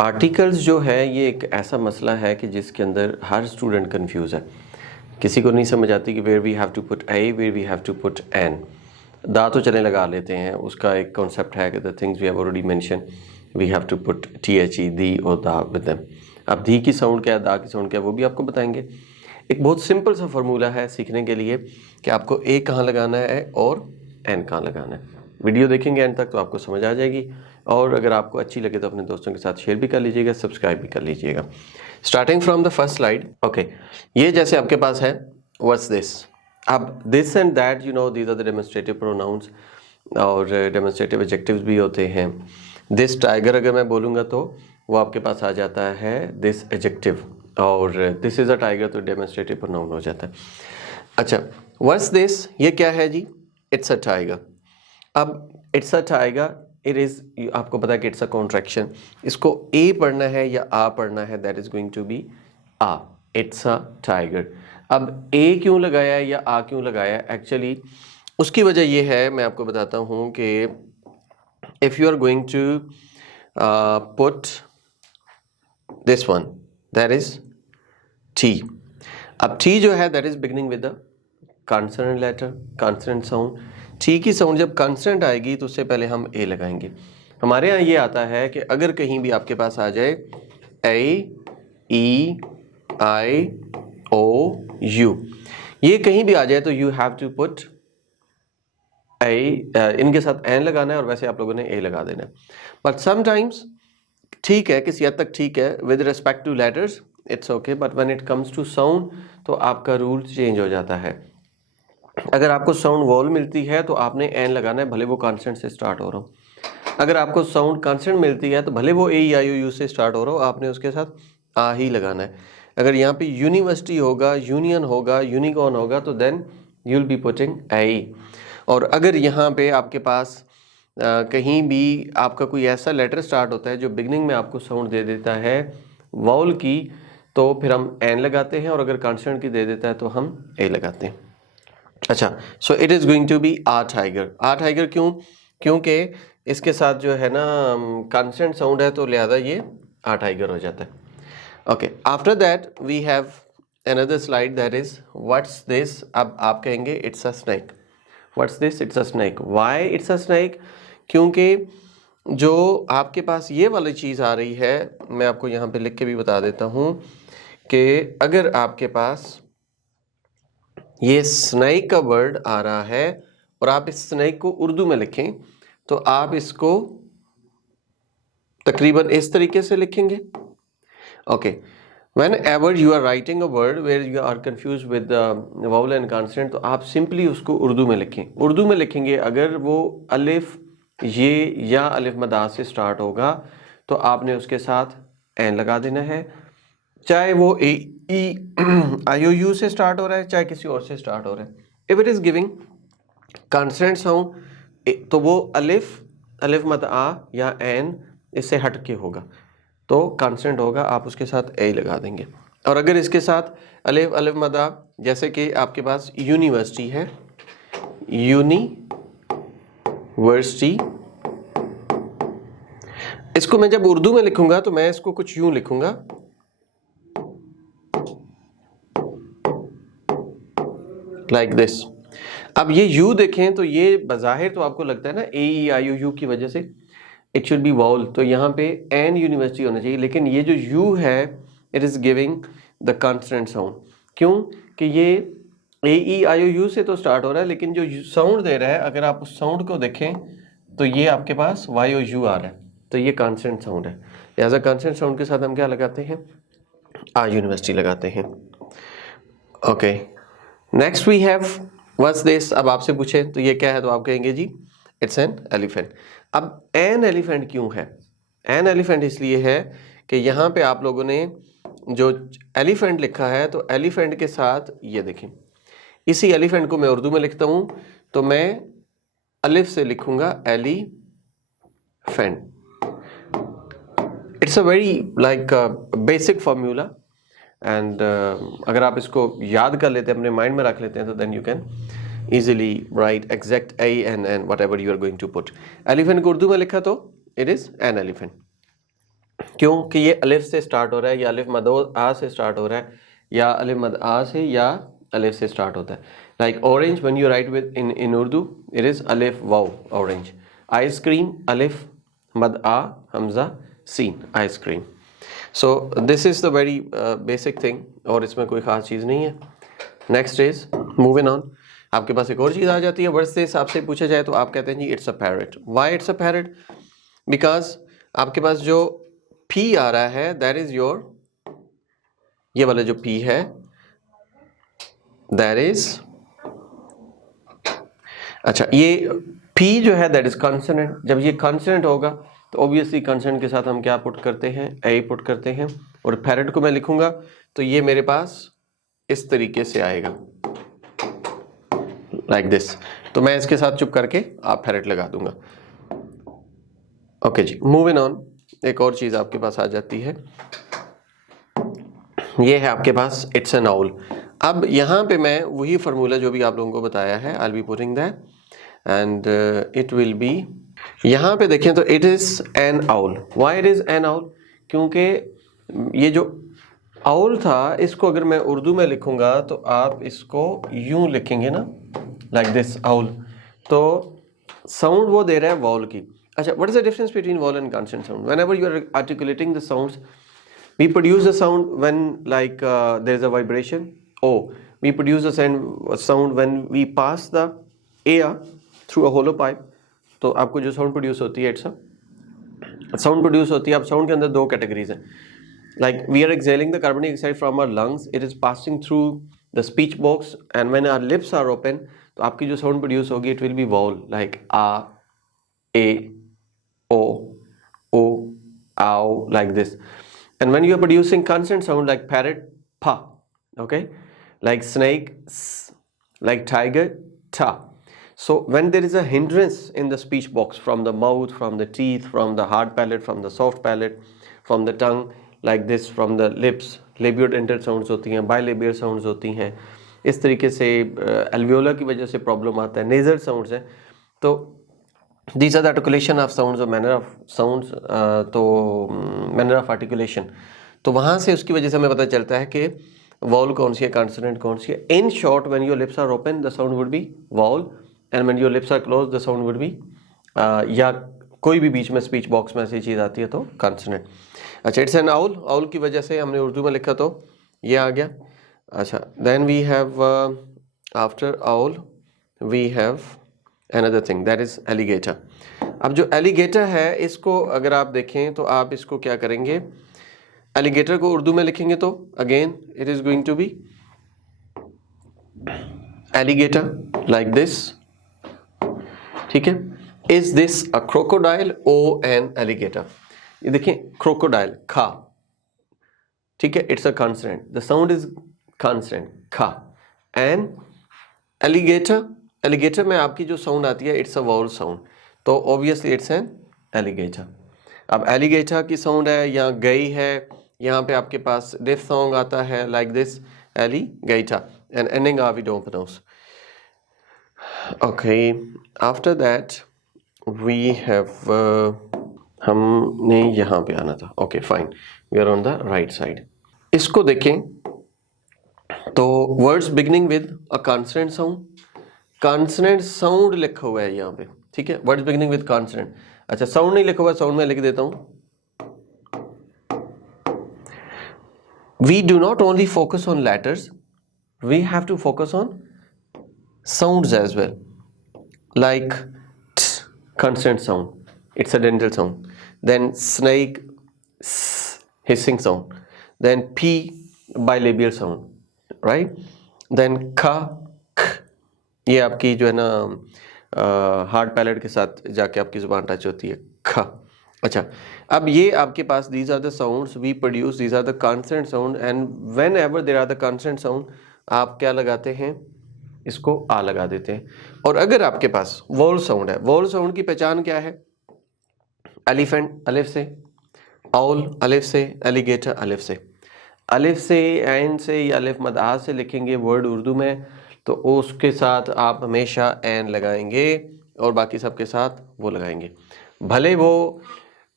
Articles जो है ये एक ऐसा मसला है कि जिसके अंदर हर स्टूडेंट कंफ्यूज है। किसी को नहीं समझ आती कि where we have to put a, where we have to put an. दा तो चले लगा लेते हैं, उसका एक कॉन्सेप्ट है कि the things we have already mention we have to put T H E the और दा विद देम। अब दी की साउंड क्या है, दा की साउंड क्या है, वो भी आपको बताएंगे। एक बहुत सिंपल सा फार्मूला है सीखने के लिए कि आपको ए कहाँ लगाना है और एन कहाँ लगाना है। वीडियो देखेंगे एंड तक तो आपको समझ आ जाएगी, और अगर आपको अच्छी लगे तो अपने दोस्तों के साथ शेयर भी कर लीजिएगा, सब्सक्राइब भी कर लीजिएगा। Starting from the first slide. Okay, ये जैसे आपके पास है व्हाट्स दिस। अब this and that, you know, these are the demonstrative pronouns और डेमोन्स्ट्रेटिव एडजेक्टिव्स भी होते हैं। दिस टाइगर अगर मैं बोलूँगा तो वो आपके पास आ जाता है दिस एडजेक्टिव, और दिस इज़ अ टाइगर तो डेमोन्स्ट्रेटिव प्रोनाउन हो जाता है। अच्छा, व्हाट्स दिस, ये क्या है जी? It's a tiger. अब it's a tiger, it is, आपको पता है कि इट्स अ कॉन्ट्रैक्शन। इसको ए पढ़ना है या आ पढ़ना है, that is going to be a. It's a tiger. अब ए क्यों लगाया है या आ क्यों लगाया है, एक्चुअली उसकी वजह ये है, मैं आपको बताता हूँ कि if you are going to put this one, that is T. अब टी जो है that is beginning with the consonant letter, consonant sound. T की साउंड जब कॉन्सोनेंट आएगी तो उससे पहले हम ए लगाएंगे। हमारे यहाँ ये आता है कि अगर कहीं भी आपके पास आ जाए ए, ई, आई, ओ, यू, ये कहीं भी आ जाए तो यू हैव टू पुट ए, इनके साथ एन लगाना है और वैसे आप लोगों ने ए लगा देना है। बट समटाइम्स ठीक है, किसी हद तक ठीक है, with respect to letters it's okay, but when it comes to sound तो आपका रूल चेंज हो जाता है। अगर आपको साउंड वॉल मिलती है तो आपने एन लगाना है, भले वो कॉन्सेंट से स्टार्ट हो रहा हो। अगर आपको साउंड कॉन्सेंट मिलती है तो भले वो ए आई ओ यू से स्टार्ट हो रहा हो, आपने उसके साथ आ ही लगाना है। अगर यहाँ पे यूनिवर्सिटी होगा, यूनियन होगा, यूनिकॉर्न होगा, तो then you will be putting a. और अगर यहाँ पे आपके पास कहीं भी आपका कोई ऐसा लेटर स्टार्ट होता है जो बिगनिंग में आपको साउंड दे देता है वॉल की, तो फिर हम एन लगाते हैं, और अगर कॉन्सेंट की दे देता है तो हम ए लगाते हैं। अच्छा, so it is going to be a tiger. A tiger क्यों? क्योंकि इसके साथ जो है ना कॉन्सेंट साउंड है, तो लिहाजा ये आ टाइगर हो जाता है। Okay, after that we have another slide, that is what's this. अब आप कहेंगे it's a snake. What's this? It's a snake. Why it's a snake? क्योंकि जो आपके पास ये वाली चीज़ आ रही है, मैं आपको यहाँ पे लिख के भी बता देता हूँ कि अगर आपके पास ये स्नेक का वर्ड आ रहा है और आप इस स्नेक को उर्दू में लिखें तो आप इसको तकरीबन इस तरीके से लिखेंगे। Okay, whenever you are writing a word where you are confused with the vowel and consonant, तो आप सिंपली उसको उर्दू में लिखें। उर्दू में लिखेंगे अगर वो अलिफ, ये या अलिफ मदा से स्टार्ट होगा तो आपने उसके साथ एन लगा देना है, चाहे वो ए, ई, आई ओ यू से स्टार्ट हो रहा है, चाहे किसी और से स्टार्ट हो रहा है। If it is giving consonant sound तो वो अलिफ, अलिफ मद आ या एन इससे हट के होगा, तो कॉन्सोनेंट होगा, आप उसके साथ ए लगा देंगे। और अगर इसके साथ अलिफ, अलिफ मद आ, जैसे कि आपके पास यूनिवर्सिटी है, यूनिवर्सिटी, इसको मैं जब उर्दू में लिखूंगा तो मैं इसको कुछ यूं लिखूंगा, लाइक दिस। अब ये यू देखें तो ये बज़ाहिर तो आपको लगता है ना ए, ई, आई, ओ, यू की वजह से इट शुड बी वाउल, तो यहाँ पे एन यूनिवर्सिटी होना चाहिए, लेकिन ये जो यू है it is giving the consonant sound. क्यों? कि ये ए, ई, आई, ओ, यू से तो स्टार्ट हो रहा है, लेकिन जो साउंड दे रहा है, अगर आप उस साउंड को देखें तो ये आपके पास वाई, ओ, यू आ रहा है, तो ये कॉन्सोनेंट साउंड है। लिहाजा कॉन्सोनेंट साउंड के साथ हम क्या लगाते हैं? आ यूनिवर्सिटी लगाते हैं। Okay, next we have what's this. अब आपसे पूछे तो ये क्या है, तो आप कहेंगे जी इट्स एन एलिफेंट। अब एन एलिफेंट क्यों है? एन एलिफेंट इसलिए है कि यहाँ पे आप लोगों ने जो एलिफेंट लिखा है, तो एलिफेंट के साथ ये देखें, इसी एलिफेंट को मैं उर्दू में लिखता हूँ तो मैं अलिफ से लिखूंगा elephant. It's a very like basic formula, and अगर आप इसको याद कर लेते हैं, अपने माइंड में रख लेते हैं, तो then you can easily write exact a and whatever you are going to put. Elephant को उर्दू में लिखा तो it is an elephant. क्योंकि ये अलिफ से स्टार्ट हो रहा है, या अलिफ मद आ से स्टार्ट हो रहा है, या अलिफ मद आ से या अलिफ से स्टार्ट होता है. Like orange when you write with in Urdu it is अलिफ वाव ऑरेंज. आइसक्रीम अलिफ मद आ हमजा सीन ice cream. So this is the very basic thing, और इसमें कोई ख़ास चीज़ नहीं है. Next is moving on. आपके पास एक और चीज़ आ जाती है. वर्ड से हिसाब से पूछा जाए तो आप कहते हैं जी it's a parrot. Why it's a parrot? Because आपके पास जो पी आ रहा है दैट इज योर, ये वाला जो पी है दैट इज, अच्छा ये पी जो है दैट इज कॉन्सोनेंट. जब ये कॉन्सोनेंट होगा तो ऑब्वियसली कॉन्सोनेंट के साथ हम क्या पुट करते हैं, ए पुट करते हैं. और पैरट को मैं लिखूंगा तो ये मेरे पास इस तरीके से आएगा लाइक दिस. तो मैं इसके साथ चुप करके आप पैरट लगा दूंगा. ओके जी, मूविंग ऑन. एक और चीज आपके पास आ जाती है, ये है आपके पास इट्स एन आउल. अब यहाँ पे मैं वही फार्मूला जो भी आप लोगों को बताया है, I will be putting that and it will B, यहाँ पे देखें तो it is an owl. Why it is an owl? क्योंकि ये जो आउल था इसको अगर मैं उर्दू में लिखूंगा तो आप इसको यूं लिखेंगे ना, लाइक दिस आउल. तो साउंड वो दे रहा है वॉल की. अच्छा, what is the difference between vowel and consonant sound? Whenever you are articulating the sounds, we produce the sound when like there is a vibration. We produce the sound when we pass the air through a hollow pipe. तो आपको जो sound produce होती है, it's sound produce होती है. अब sound के अंदर दो कैटेगरीज हैं. Like we are exhaling the carbon dioxide from our lungs, it is passing through the speech box, and when our lips are open तो आपकी जो साउंड प्रोड्यूस होगी it will be vowel, like आ, ए, ओ, आओ, like this. And when you are producing consonant sound like parrot, pa, okay, like snake, s, like tiger, ta. So when there is a hindrance in the speech box from the mouth, from the teeth, from the hard palate, from the soft palate, from the tongue, like this, from the lips, labial entered sounds होती हैं, bilabial sounds होती हैं. इस तरीके से alveolar की वजह से प्रॉब्लम आता है, nasal sounds हैं. तो these are the articulation of sounds or manner of sounds. तो manner of articulation, तो वहाँ से उसकी वजह से हमें पता चलता है कि वॉल कौन सी है, कॉन्सोनेंट कौन सी है. In short when your lips are open the sound would be vowel, and when your lips are close the sound would be, या कोई भी बीच में स्पीच बॉक्स में ऐसी चीज़ आती है तो कॉन्सोनेंट. अच्छा, इट्स एन आउल. आउल की वजह से हमने उर्दू में लिखा तो ये आ गया. अच्छा, then we have after owl we have another thing that is alligator. अब जो alligator है इसको अगर आप देखें तो आप इसको क्या करेंगे, alligator को उर्दू में लिखेंगे तो again it is going to be alligator like this. ठीक है. Is this a crocodile or an alligator? ये देखें crocodile खा, ठीक है, it's a consonant, the sound is consonant खा. and alligator, एलिगेटर में आपकी जो साउंड आती है इट्स अ वॉल साउंड, तो ऑब्वियसली इट्स एन एलिगेटर. अब एलिगेटर की साउंड है, यहाँ गई है, यहाँ पे आपके पास डिफ सॉन्ग आता है like this alligator, and ending R we don't pronounce. Okay, after that we have, हमने यहाँ पे आना था. Okay fine, we are on the right side. इसको देखें तो words beginning with a consonant sound, consonant sound लिखा हुआ है यहाँ पे, ठीक है. Words beginning with consonant. अच्छा, साउंड नहीं लिखा हुआ, साउंड में लिख देता हूं. We do not only focus on letters, we have to focus on sounds as well, like consonant sound, it's a dental sound. Then snake, hissing sound. Then P, bilabial sound, right. Then खा, ये आपकी जो है ना hard palate के साथ जाके आपकी जुबान टच होती है, खा. अच्छा, अब ये आपके पास these are the sounds we produce, these are the consonant sound, and whenever there are the consonant sound आप क्या लगाते हैं, इसको आ लगा देते हैं. और अगर आपके पास वॉल साउंड है, वॉल साउंड की पहचान क्या है, एलिफेंट अलिफ से, आउल अलिफ से, एलिगेटर अलिफ से. अलिफ से, ऐन से या अलिफ मद आ से लिखेंगे वर्ड उर्दू में तो उसके साथ आप हमेशा एन लगाएंगे और बाकी सबके साथ वो लगाएंगे. भले वो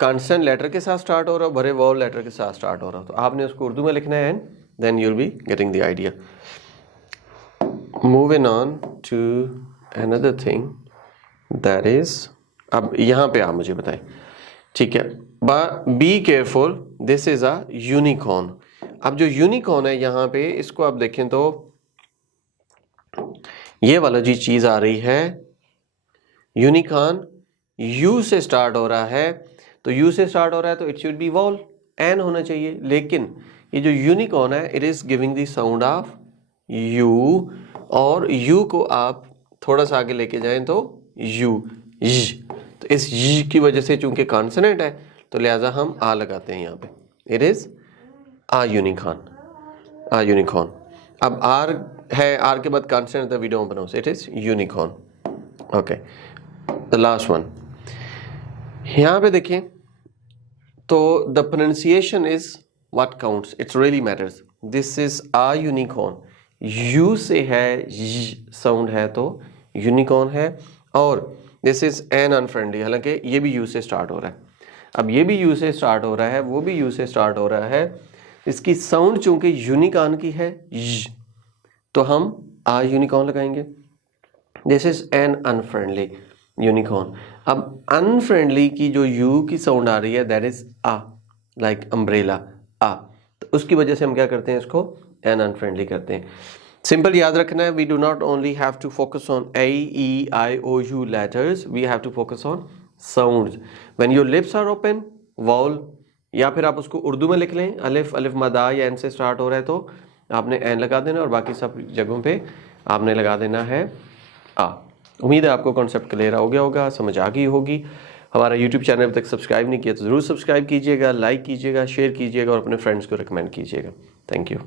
कॉन्सोनेंट लेटर के साथ स्टार्ट हो रहा हो, भरे वावल लेटर के साथ स्टार्ट हो रहा हो, तो आपने उसको उर्दू में लिखना है and then you will be getting the idea. Moving on to another thing that is, अब यहाँ पे आप मुझे बताएं, ठीक है, be careful, this is a unicorn. अब जो यूनिकॉर्न है यहाँ पे, इसको आप देखें तो ये वाला जी चीज आ रही है, यूनिकॉर्न यू से स्टार्ट हो रहा है, तो यू से स्टार्ट हो रहा है तो it should be vowel, an होना चाहिए, लेकिन ये जो यूनिकॉर्न है it is giving the sound of U, और यू को आप थोड़ा सा आगे लेके जाएं तो यू, तो इस य की वजह से चूंकि कॉन्सोनेंट है तो लिहाजा हम आ लगाते हैं यहाँ पे, it is a unicorn, a unicorn. अब आर है, आर के बाद consonant we don't pronounce, it is unicorn. Okay, the last one यहाँ पे देखें तो the pronunciation is what counts, it's really matters. This is a unicorn, U से है साउंड है तो यूनिकॉर्न है, और दिस इज एन अनफ्रेंडली, हालांकि ये भी यू से स्टार्ट हो रहा है। अब ये भी यू से स्टार्ट हो रहा है, वो भी यू से स्टार्ट हो रहा है, इसकी साउंड चूंकि यूनिकॉर्न की है तो हम आ यूनिकॉर्न लगाएंगे। This is an unfriendly unicorn. अब अनफ्रेंडली की जो यू की साउंड आ रही है दैट इज आ, लाइक अम्ब्रेला, आ, तो उसकी वजह से हम क्या करते हैं, इसको एन अनफ्रेंडली करते हैं। सिंपल याद रखना है, we do not only have to focus on A E I O U letters, we have to focus on sounds. When your lips are open, vowel, या फिर आप उसको उर्दू में लिख लें, अलिफ, अलिफ मदा या एन से स्टार्ट हो रहा है तो आपने एन लगा देना, और बाकी सब जगहों पे आपने लगा देना है आ। उम्मीद है आपको कॉन्सेप्ट क्लियर हो गया होगा, समझ आ गई होगी। हमारा यूट्यूब चैनल अभी तक सब्सक्राइब नहीं किया तो ज़रूर सब्सक्राइब कीजिएगा, लाइक कीजिएगा, शेयर कीजिएगा और अपने फ्रेंड्स को रिकमेंड कीजिएगा। Thank you.